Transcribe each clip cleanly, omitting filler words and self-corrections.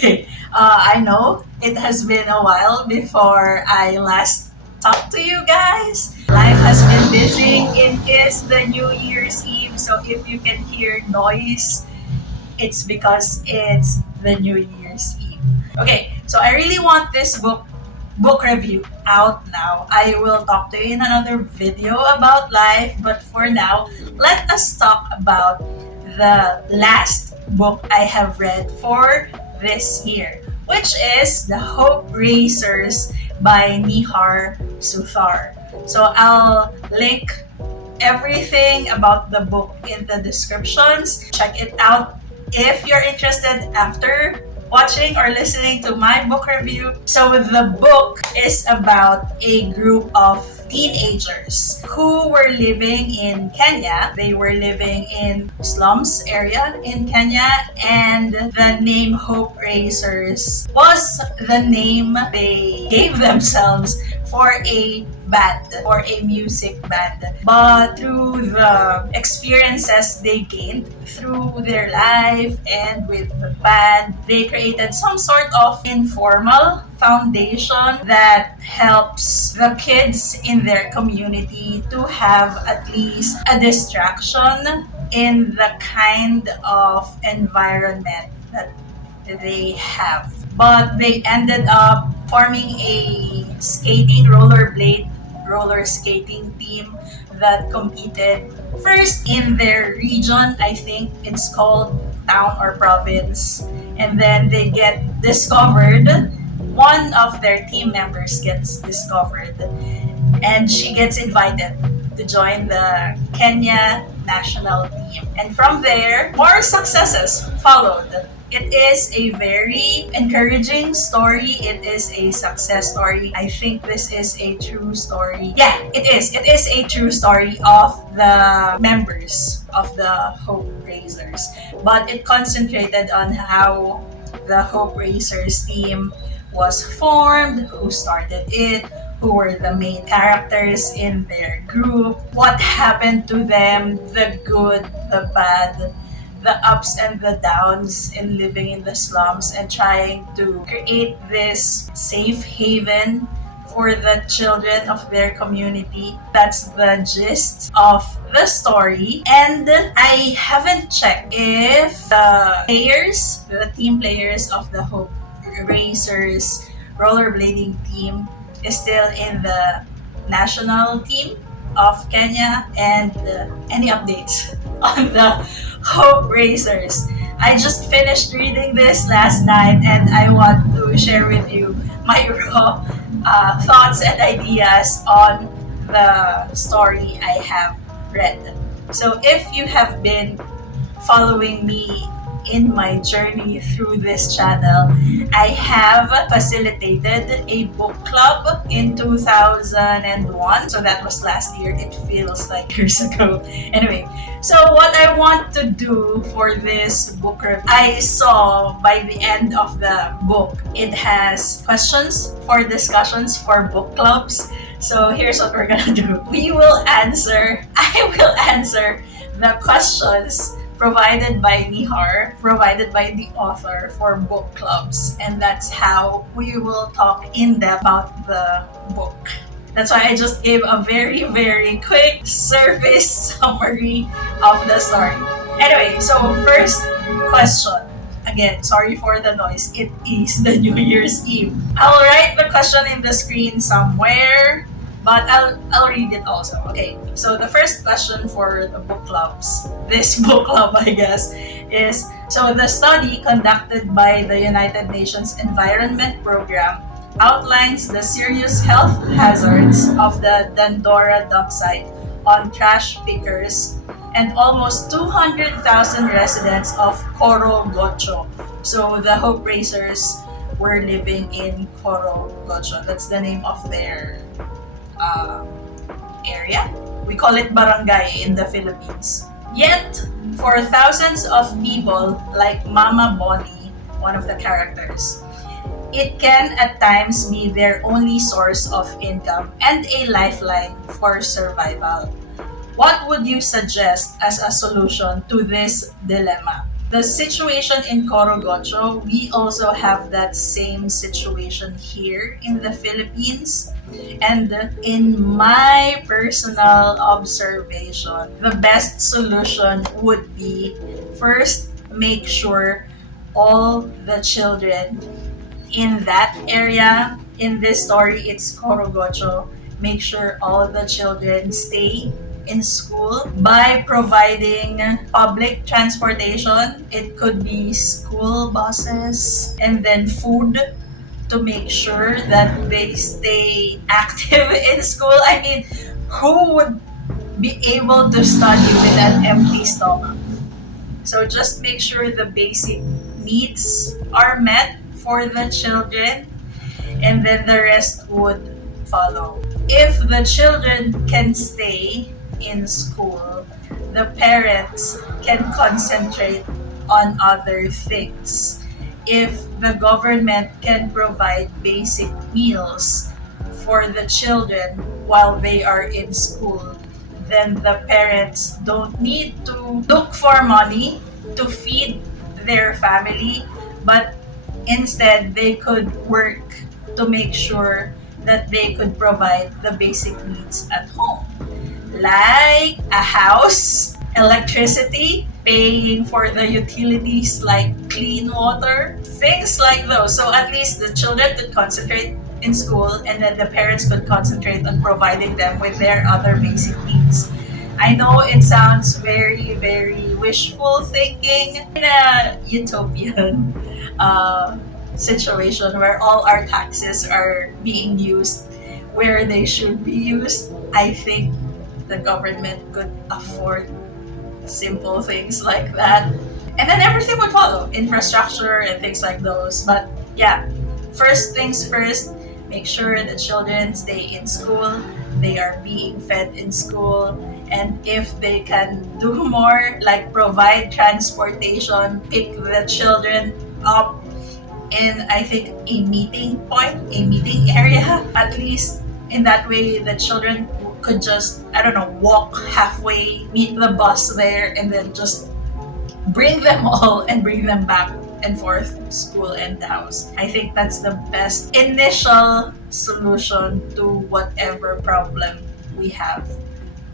Okay, I know it has been a while before I last talked to you guys. Life has been busy. It is the New Year's Eve, so if you can hear noise, it's because it's the New Year's Eve. Okay, so I really want this book review out now. I will talk to you in another video about life, but for now, let us talk about the last book I have read for this year, which is The Hope Racers by Nihar Suthar. So I'll link everything about the book in the descriptions. Check it out if you're interested after watching or listening to my book review. So the book is about a group of teenagers who were living in Kenya. They were living in slums area in Kenya, and the name Hope Racers was the name they gave themselves for a band or a music band. But through the experiences they gained through their life and with the band, they created some sort of informal foundation that helps the kids in their community to have at least a distraction in the kind of environment that they have. But they ended up forming a roller skating team that competed first in their region. I think it's called town or province, and then they get discovered. One of their team members gets discovered, and she gets invited to join the Kenya national team. And from there, more successes followed. It is a very encouraging story. It is a success story. I think this is a true story. Yeah, it is. It is a true story of the members of the Hope Racers. But it concentrated on how the Hope Racers team was formed, who started it, who were the main characters in their group, what happened to them, the good, the bad, the ups and the downs in living in the slums and trying to create this safe haven for the children of their community. That's the gist of the story. And I haven't checked if the team players of the Hope Racers rollerblading team is still in the national team of Kenya, and any updates on the Hope Racers. I just finished reading this last night, and I want to share with you my raw thoughts and ideas on the story I have read. So if you have been following me in my journey through this channel, I have facilitated a book club in 2001. So that was last year. It feels like years ago. Anyway, so what I want to do for this book review, I saw by the end of the book, it has questions for discussions for book clubs. So here's what we're gonna do. I will answer the questions provided by Nihar, provided by the author for book clubs. And that's how we will talk in depth about the book. That's why I just gave a very, very quick surface summary of the story. Anyway, so first question. Again, sorry for the noise. It is the New Year's Eve. I'll write the question in the screen somewhere, but I'll read it also. Okay, so the first question for the book clubs, this book club I guess, is, so the study conducted by the United Nations Environment Program outlines the serious health hazards of the Dandora dump site on trash pickers and almost 200,000 residents of Corogocho. So the Hope Racers were living in Corogocho. That's the name of their area. We call it barangay in the Philippines. Yet, for thousands of people like Mama Bonnie, one of the characters, it can at times be their only source of income and a lifeline for survival. What would you suggest as a solution to this dilemma? The situation in Corogocho, we also have that same situation here in the Philippines. And in my personal observation, the best solution would be first make sure all the children in that area, in this story, it's Corogocho, make sure all the children stay in school by providing public transportation. It could be school buses and then food to make sure that they stay active in school. I mean, who would be able to study with an empty stomach? So just make sure the basic needs are met for the children, and then the rest would follow. If the children can stay in school, the parents can concentrate on other things. If the government can provide basic meals for the children while they are in school, then the parents don't need to look for money to feed their family, but instead they could work to make sure that they could provide the basic needs at home, like a house, electricity, paying for the utilities like clean water, things like those. So at least the children could concentrate in school, and then the parents could concentrate on providing them with their other basic needs. I know it sounds very, very wishful thinking in a utopian situation where all our taxes are being used where they should be used. I think the government could afford simple things like that. And then everything would follow, infrastructure and things like those. But yeah, first things first, make sure the children stay in school, they are being fed in school, and if they can do more, like provide transportation, pick the children up in, I think, a meeting point, a meeting area, at least in that way the children could just, I don't know, walk halfway, meet the bus there, and then just bring them all and bring them back and forth to school and the house. I think that's the best initial solution to whatever problem we have.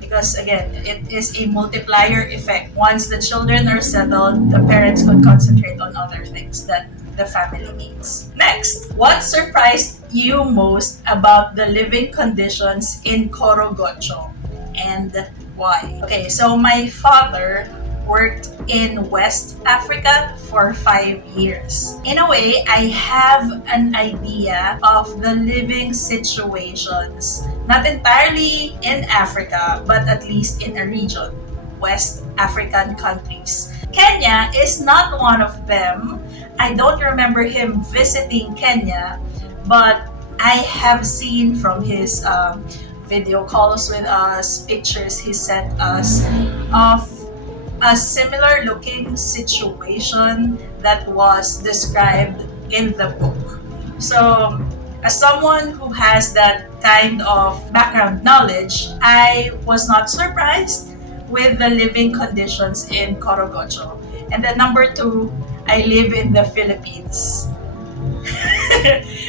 Because again, it is a multiplier effect. Once the children are settled, the parents could concentrate on other things that the family needs. Next, what surprised you most about the living conditions in Corogocho and why? Okay, so my father worked in West Africa for 5 years. In a way, I have an idea of the living situations, not entirely in Africa, but at least in a region, West African countries. Kenya is not one of them. I don't remember him visiting Kenya, but I have seen from his video calls with us, pictures he sent us of a similar looking situation that was described in the book. So, as someone who has that kind of background knowledge, I was not surprised with the living conditions in Corogocho. And then number two, I live in the Philippines.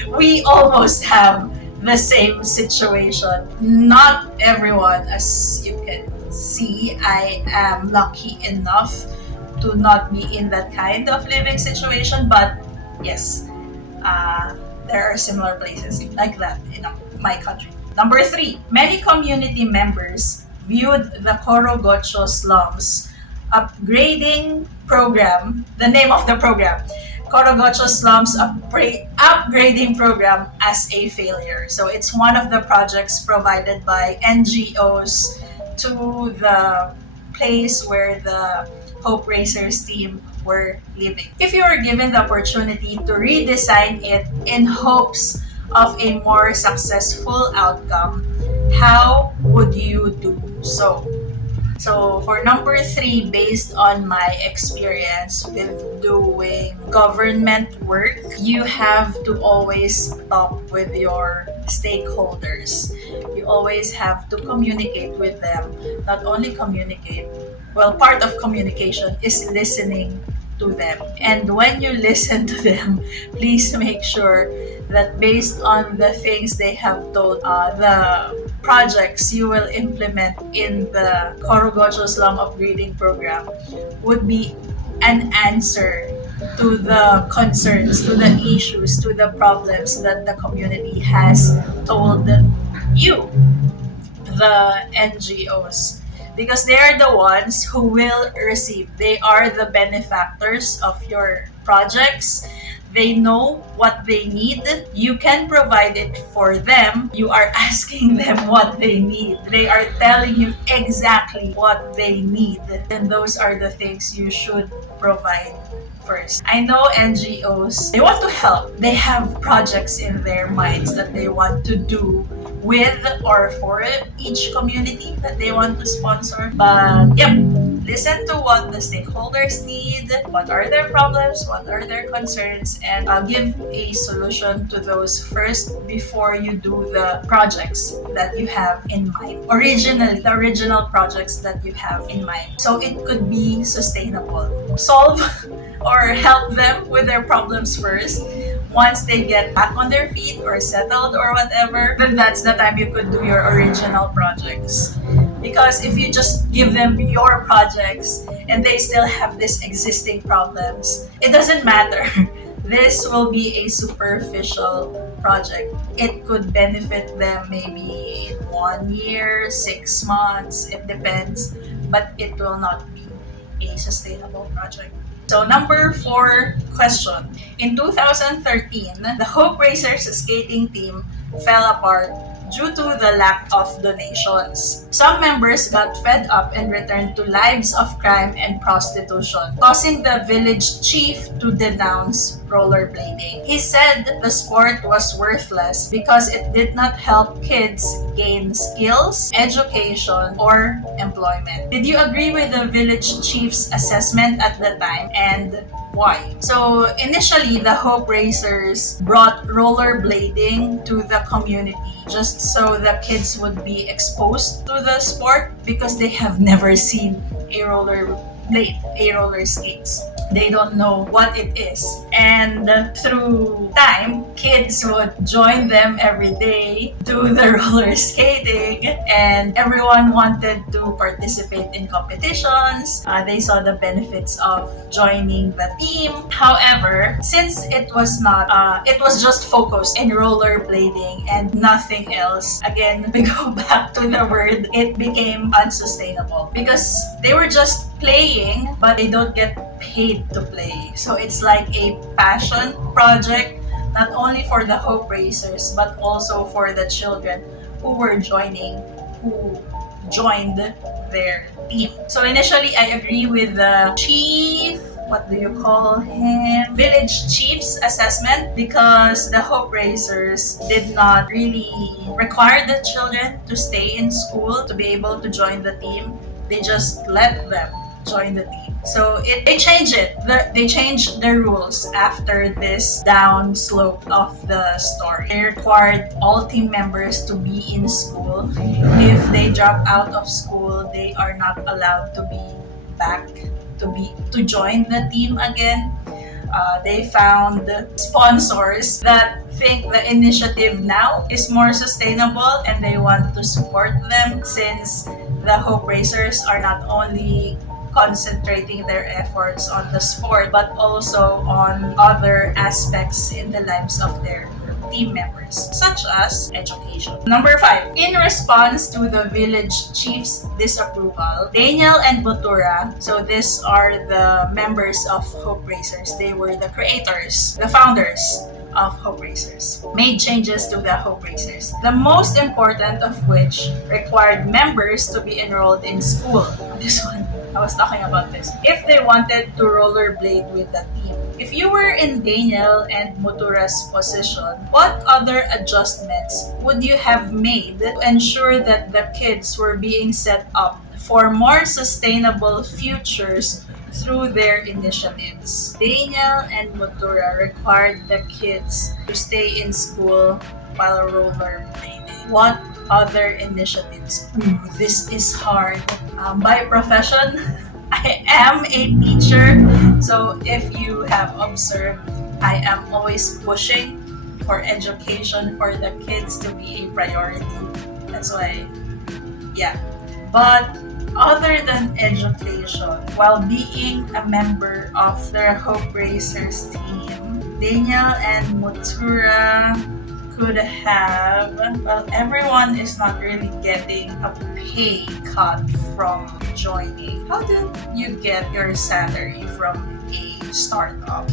We almost have the same situation. Not everyone, as you can see, I am lucky enough to not be in that kind of living situation, but yes, there are similar places like that in my country. Number three, many community members viewed the Corogocho slums upgrading program, the name of the program, Corogocho Slums Upgrading Program, as a failure. So it's one of the projects provided by NGOs to the place where the Hope Racers team were living. If you were given the opportunity to redesign it in hopes of a more successful outcome, how would you do so? So for number three, based on my experience with doing government work, you have to always talk with your stakeholders. You always have to communicate with them. Not only communicate, well, part of communication is listening to them. And when you listen to them, please make sure that based on the things they have told, the projects you will implement in the Korogocho Slum Upgrading Program would be an answer to the concerns, to the issues, to the problems that the community has told you, the NGOs, because they are the ones who will receive. They are the benefactors of your projects. They know what they need. You can provide it for them. You are asking them what they need. They are telling you exactly what they need. And those are the things you should provide first. I know NGOs, they want to help. They have projects in their minds that they want to do with or for each community that they want to sponsor. But yep, listen to what the stakeholders need, what are their problems, what are their concerns, and give a solution to those first before you do the projects that you have in mind. Originally, the original projects that you have in mind. So it could be sustainable. Solve or help them with their problems first. Once they get back on their feet or settled or whatever, then that's the time you could do your original projects. Because if you just give them your projects and they still have these existing problems, it doesn't matter. This will be a superficial project. It could benefit them maybe in 1 year, 6 months, it depends, but it will not be a sustainable project. So number 4 question. In 2013, the Hope Racers skating team fell apart due to the lack of donations. Some members got fed up and returned to lives of crime and prostitution, causing the village chief to denounce rollerblading. He said the sport was worthless because it did not help kids gain skills, education, or employment. Did you agree with the village chief's assessment at the time, and why? So initially, the Hope Racers brought rollerblading to the community just so the kids would be exposed to the sport because they have never seen a rollerblade, a roller skates. They don't know what it is. And through time, kids would join them every day, do the roller skating, and everyone wanted to participate in competitions. They saw the benefits of joining the team. However, since it was not, it was just focused in rollerblading and nothing else. Again, we go back to the word, it became unsustainable because they were just playing, but they don't get paid to play. So it's like a passion project, not only for the Hope Racers, but also for the children who joined their team. So initially, I agree with the chief, what do you call him? Village chief's assessment, because the Hope Racers did not really require the children to stay in school to be able to join the team. They just let them join the team. So they changed it. They changed the rules after this down slope of the story. They required all team members to be in school. If they drop out of school, they are not allowed to be back to join the team again. They found sponsors that think the initiative now is more sustainable and they want to support them, since the Hope Racers are not only concentrating their efforts on the sport but also on other aspects in the lives of their team members, such as education. Number 5. In response to the village chief's disapproval, Daniel and Butura, so these are the members of Hope Racers, they were the creators, the founders of Hope Racers, made changes to the Hope Racers. The most important of which required members to be enrolled in school. This one, I was talking about this. If they wanted to rollerblade with the team. If you were in Daniel and Mutura's position, what other adjustments would you have made to ensure that the kids were being set up for more sustainable futures through their initiatives? Daniel and Mutura required the kids to stay in school while rollerblading. What other initiatives? This is hard. By profession, I am a teacher, So if you have observed, I am always pushing for education for the kids to be a priority. That's why, yeah. But other than education, while being a member of the Hope Racers team, Daniel and Mutura could have, well, everyone is not really getting a pay cut from joining. How do you get your salary from a startup?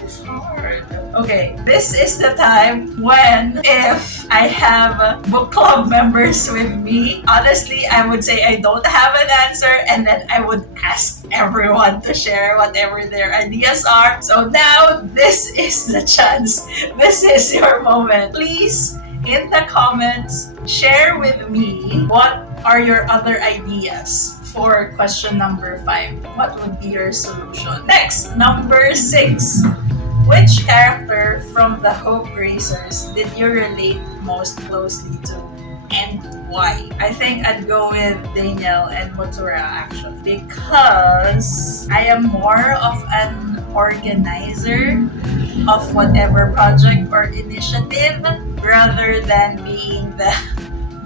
It's hard. Okay, this is the time when, if I have book club members with me, honestly, I would say I don't have an answer, and then I would ask everyone to share whatever their ideas are. So now, this is the chance. This is your moment. Please, in the comments, share with me what are your other ideas for question number 5. What would be your solution? Next, number 6. Which character from the Hope Racers did you relate most closely to, and why? I think I'd go with Daniel and Motura actually, because I am more of an organizer of whatever project or initiative rather than being the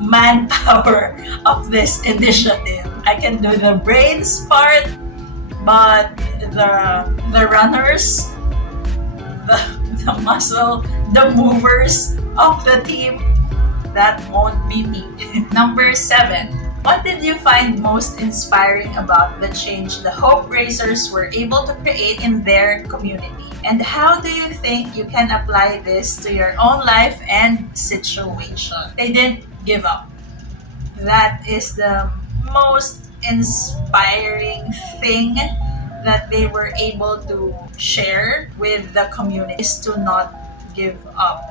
manpower of this initiative. I can do the brains part, but the runners, the muscle, the movers of the team, that won't be me. Number 7. What did you find most inspiring about the change the Hope Racers were able to create in their community? And how do you think you can apply this to your own life and situation? They didn't give up. That is the most inspiring thing that they were able to share with the community, is to not give up.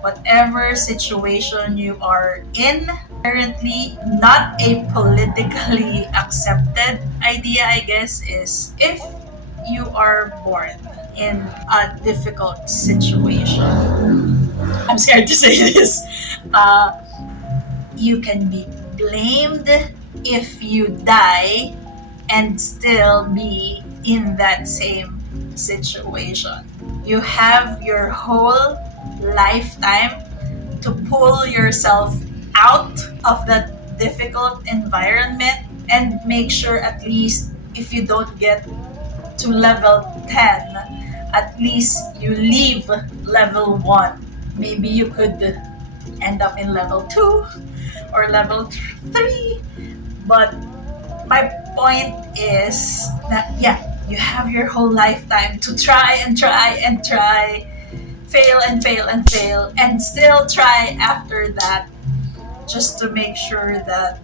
Whatever situation you are in currently, not a politically accepted idea, I guess, is if you are born in a difficult situation. I'm scared to say this. You can be blamed if you die and still be in that same situation. You have your whole lifetime to pull yourself out of that difficult environment and make sure, at least if you don't get to level 10, at least you leave level 1. Maybe you could end up in level 2 or level 3, but my point is that, yeah, you have your whole lifetime to try and try and try, fail and fail and fail, and still try after that, just to make sure that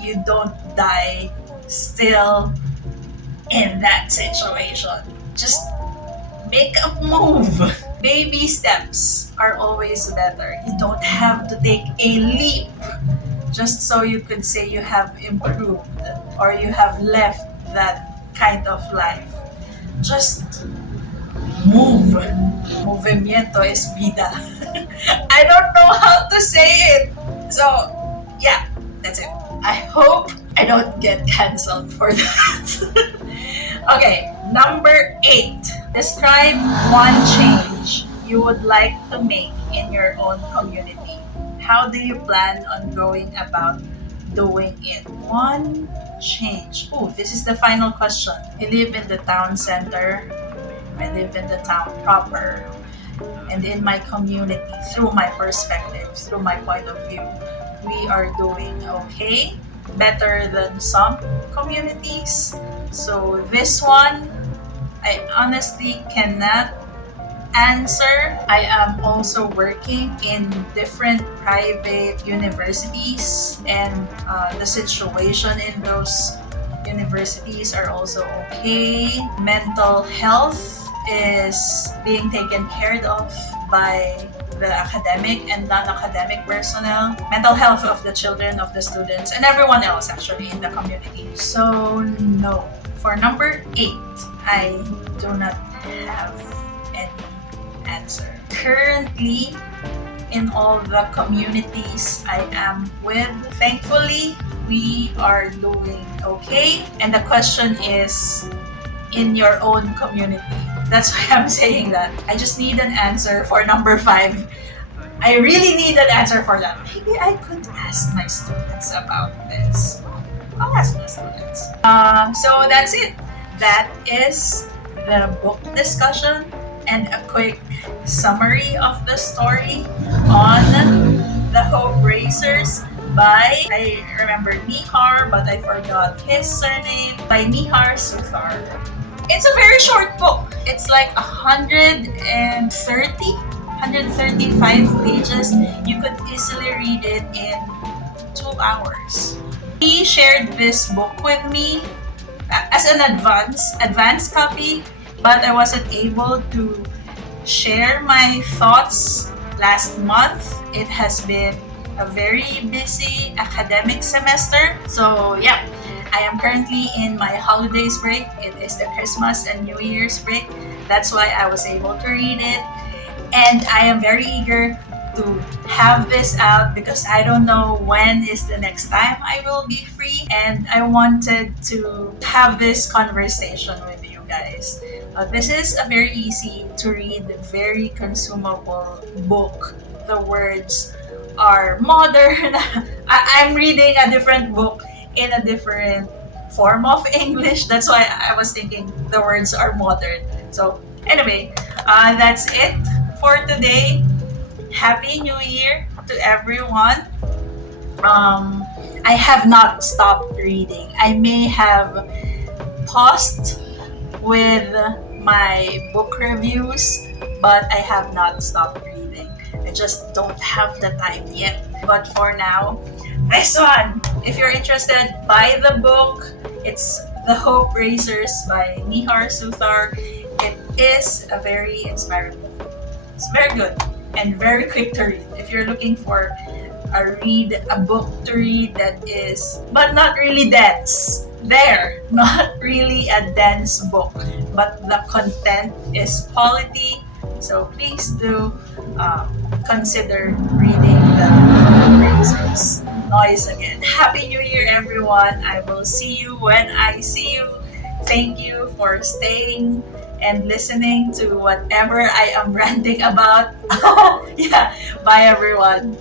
you don't die still in that situation. Just make a move. Baby steps are always better. You don't have to take a leap just so you could say you have improved or you have left that kind of life. Just move. Movimiento es vida. I don't know how to say it. So, yeah, that's it. I hope I don't get cancelled for that. Okay, number 8. Describe one change you would like to make in your own community. How do you plan on going about doing it? One change. Oh, this is the final question. I live in the town center. I live in the town proper. And in my community, through my perspective, through my point of view, we are doing okay. Better than some communities. So this one, I honestly cannot answer. I am also working in different private universities, and the situation in those universities are also okay. Mental health is being taken care of by the academic and non-academic personnel. Mental health of the children, of the students, and everyone else actually in the community. So no. For number 8, I do not have any answer. Currently, in all the communities I am with, thankfully, we are doing okay. And the question is, in your own community. That's why I'm saying that. I just need an answer for number 5. I really need an answer for that. Maybe I could ask my students about this. I'll ask my students. So that's it. That is the book discussion and a quick summary of the story on The Hope Racers by, I remember Nihar, but I forgot his surname, by Nihar Suthar. It's a very short book. It's like 135 pages. You could easily read it in 2 hours. He shared this book with me as an advanced copy, but I wasn't able to share my thoughts last month. It has been a very busy academic semester. So yeah, I am currently in my holidays break. It is the Christmas and New Year's break. That's why I was able to read it. And I am very eager to have this out because I don't know when is the next time I will be free. And I wanted to have this conversation with you guys. This is a very easy to read, very consumable book. The words are modern. I'm reading a different book in a different form of English. That's why I was thinking the words are modern. So anyway, that's it for today. Happy New Year to everyone. I have not stopped reading. I may have paused with my book reviews, but I have not stopped reading. I just don't have the time yet. But for now, this one, if you're interested, buy the book. It's The Hope Racers by Nihar Suthar. It is a very inspiring book. It's very good and very quick to read. If you're looking for a book to read that is, but not really dense. Not really a dense book, but the content is quality. So please do consider reading The Racers. Noise again. Happy New Year, everyone. I will see you when I see you. Thank you for staying and listening to whatever I am ranting about. Yeah, bye everyone.